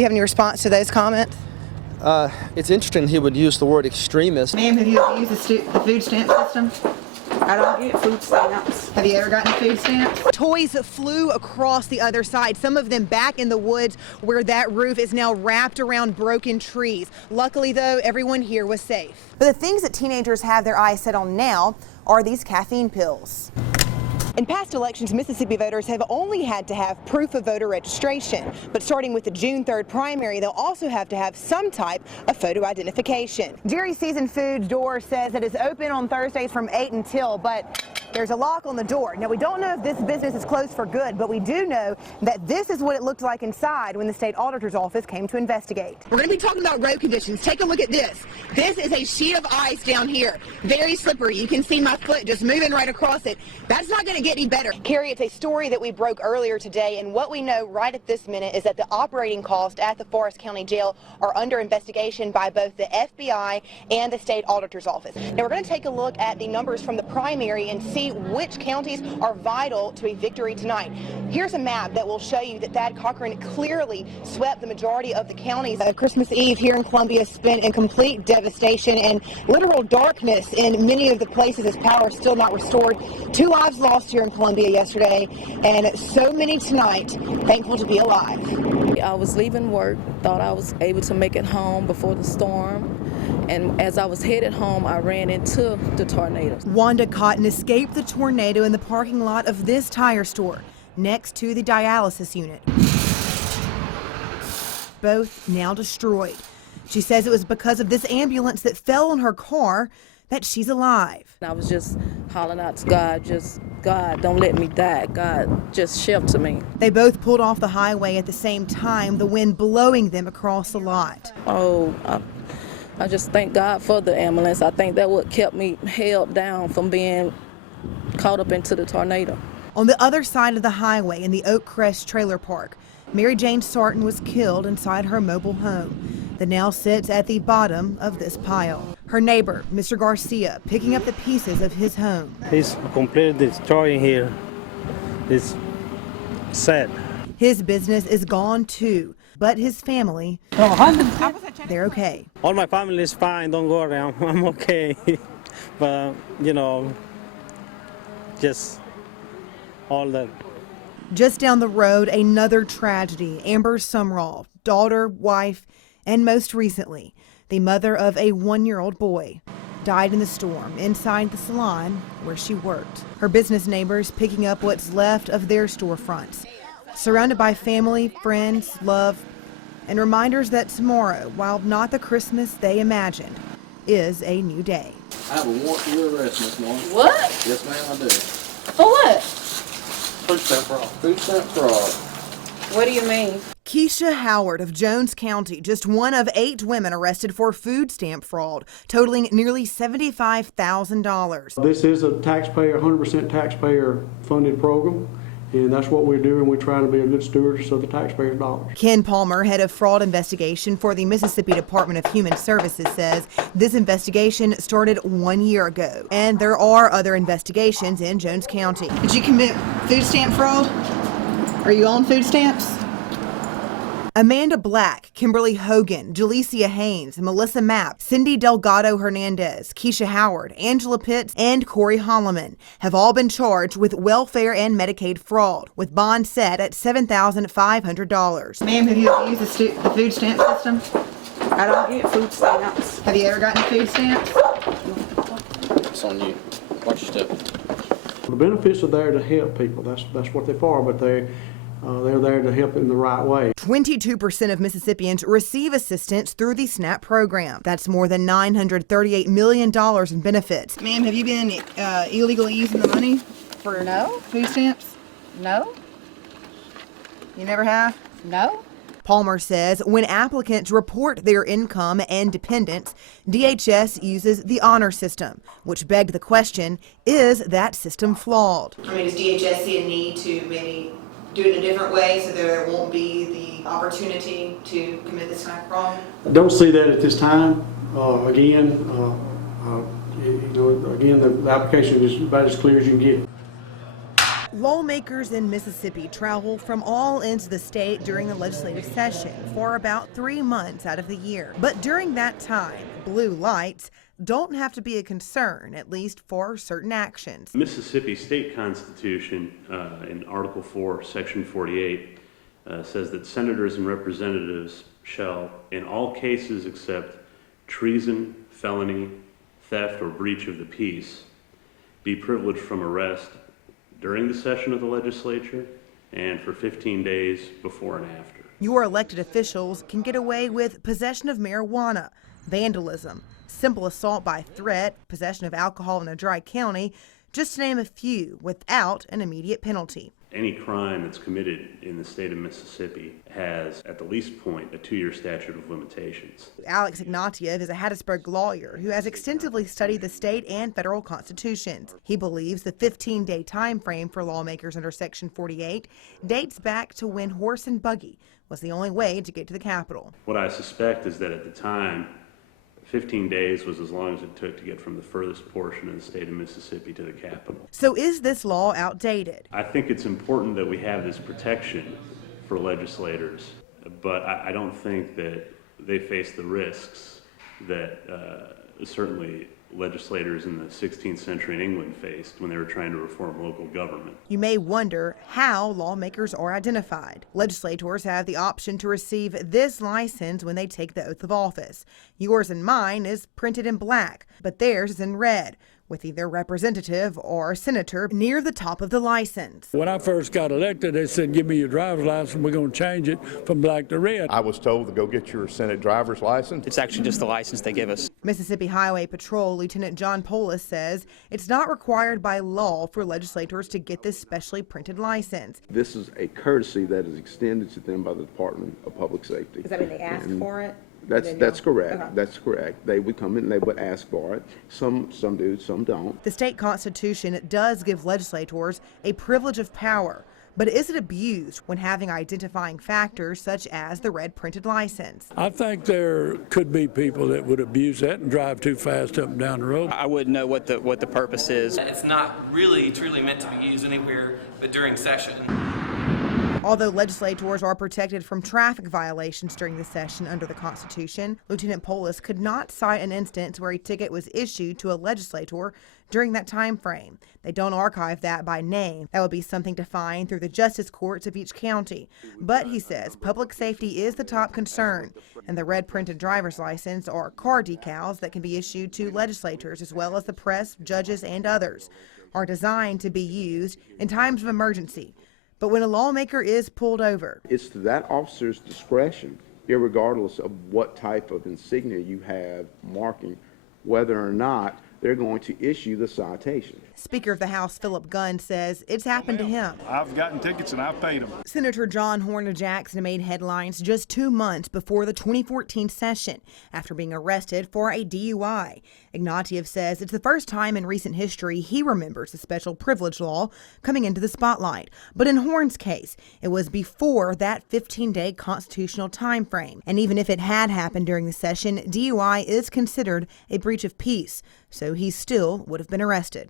Do you have any response to those comments? It's interesting he would use the word extremist. Ma'am, have you ever used the food stamp system? I don't get food stamps. Have you ever gotten food stamps? Toys flew across the other side, some of them back in the woods where that roof is now wrapped around broken trees. Luckily, though, everyone here was safe. But the things that teenagers have their eyes set on now are these caffeine pills. In past elections, Mississippi voters have only had to have proof of voter registration. But starting with the June 3rd primary, they'll also have to have some type of photo identification. Jerry's Seasoned Foods door says that it's open on Thursdays from 8 until, but there's a lock on the door. Now, we don't know if this business is closed for good, but we do know that this is what it looked like inside when the state auditor's office came to investigate. We're going to be talking about road conditions. Take a look at this. This is a sheet of ice down here. Very slippery. You can see my foot just moving right across it. That's not going to get any better. Carrie, it's a story that we broke earlier today, and what we know right at this minute is that the operating costs at the Forest County Jail are under investigation by both the FBI and the state auditor's office. Now, we're going to take a look at the numbers from the primary and see which counties are vital to a victory tonight. Here's a map that will show you that Thad Cochran clearly swept the majority of the counties. Christmas Eve here in Columbia spent in complete devastation and literal darkness in many of the places as power is still not restored. 2 lives lost here in Columbia yesterday, and so many tonight. Thankful to be alive. I was leaving work, thought I was able to make it home before the storm, and as I was headed home, I ran into the tornado. Wanda Cotton escaped the tornado in the parking lot of this tire store next to the dialysis unit. Both now destroyed. She says it was because of this ambulance that fell on her car that she's alive. I was just hollering out to God, God, don't let me die. God, just shelter me. They both pulled off the highway at the same time, the wind blowing them across the lot. Oh, I just thank God for the ambulance. I think that what kept me held down from being caught up into the tornado. On the other side of the highway in the Oak Crest Trailer Park, Mary Jane Sarton was killed inside her mobile home that now sits at the bottom of this pile. Her neighbor, Mr. Garcia, picking up the pieces of his home. He's completely destroying here. It's sad. His business is gone too, but his family, they're okay. All my family is fine, don't go around. I'm okay. But, you know, just all that. Just down the road, another tragedy. Amber Sumrall, daughter, wife, and most recently, the mother of a 1-year-old boy, died in the storm inside the salon where she worked. Her business neighbors picking up what's left of their storefronts, surrounded by family, friends, love, and reminders that tomorrow, while not the Christmas they imagined, is a new day. I have a warrant for your arrest, Miss Moore. What? Yes, ma'am, I do. For what? Food stamp fraud. Food stamp fraud. What do you mean? Keisha Howard of Jones County, just one of 8 women arrested for food stamp fraud, totaling nearly $75,000. This is a taxpayer, 100% taxpayer funded program, and that's what we're doing. We're trying to be a good steward of the taxpayers' dollars. Ken Palmer, head of fraud investigation for the Mississippi Department of Human Services, says this investigation started 1 year ago, and there are other investigations in Jones County. Did you commit food stamp fraud? Are you on food stamps? Amanda Black, Kimberly Hogan, Jalecia Haynes, Melissa Mapp, Cindy Delgado Hernandez, Keisha Howard, Angela Pitts, and Corey Holloman have all been charged with welfare and Medicaid fraud, with bonds set at $7,500. Ma'am, have you ever used the food stamp system? I don't get food stamps. Have you ever gotten food stamps? It's on you. Watch your step. The benefits are there to help people. That's what they're for, but they're there to help in the right way. 22% of Mississippians receive assistance through the SNAP program. That's more than $938 million in benefits. Ma'am, have you been illegally using the money for food stamps? No. You never have? No. Palmer says when applicants report their income and dependents, DHS uses the honor system, which begged the question, is that system flawed? I mean, does DHS see a need to maybe do it in a different way so there won't be the opportunity to commit this kind of fraud? I don't see that at this time. Again, the application is about as clear as you can get it. Lawmakers in Mississippi travel from all ends of the state during the legislative session for about 3 months out of the year. But during that time, blue lights don't have to be a concern, at least for certain actions. Mississippi state constitution in Article 4, Section 48 says that senators and representatives shall, in all cases except treason, felony, theft, or breach of the peace, be privileged from arrest during the session of the legislature and for 15 days before and after. Your elected officials can get away with possession of marijuana, vandalism, simple assault by threat, possession of alcohol in a dry county, just to name a few, without an immediate penalty. Any crime that's committed in the state of Mississippi has, at the least point, a 2-year statute of limitations. Alex Ignatieff is a Hattiesburg lawyer who has extensively studied the state and federal constitutions. He believes the 15-day time frame for lawmakers under Section 48 dates back to when horse and buggy was the only way to get to the Capitol. What I suspect is that at the time, 15 days was as long as it took to get from the furthest portion of the state of Mississippi to the Capitol. So is this law outdated? I think it's important that we have this protection for legislators, but I don't think that they face the risks that certainly legislators in the 16th century in England faced when they were trying to reform local government. You may wonder how lawmakers are identified. Legislators have the option to receive this license when they take the oath of office. Yours and mine is printed in black, but theirs is in red, with either representative or senator near the top of the license. When I first got elected, they said, give me your driver's license, we're going to change it from black to red. I was told to go get your Senate driver's license. It's actually just the license they give us. Mississippi Highway Patrol Lieutenant John Polis says it's not required by law for legislators to get this specially printed license. This is a courtesy that is extended to them by the Department of Public Safety. Does that mean they ask for it? That's correct. Okay. That's correct. They would come in and they would ask for it. Some do, some don't. The state constitution does give legislators a privilege of power, but is it abused when having identifying factors such as the red printed license? I think there could be people that would abuse that and drive too fast up and down the road. I wouldn't know what the purpose is. It's not really truly meant to be used anywhere but during session. Although legislators are protected from traffic violations during the session under the Constitution, Lieutenant Polis could not cite an instance where a ticket was issued to a legislator during that time frame. They don't archive that by name. That would be something to find through the justice courts of each county. But he says public safety is the top concern, and the red printed driver's license or car decals that can be issued to legislators as well as the press, judges, and others are designed to be used in times of emergency. But when a lawmaker is pulled over, It's to that officer's discretion, irregardless of what type of insignia you have marking, whether or not they're going to issue the citation. Speaker of the House Philip Gunn says it's happened to him. I've gotten tickets and I've paid them. Senator John Horner Jackson made headlines just 2 months before the 2014 session after being arrested for a DUI. Ignatieff says it's the first time in recent history he remembers the special privilege law coming into the spotlight. But in Horn's case, it was before that 15-day constitutional time frame. And even if it had happened during the session, DUI is considered a breach of peace, so he still would have been arrested.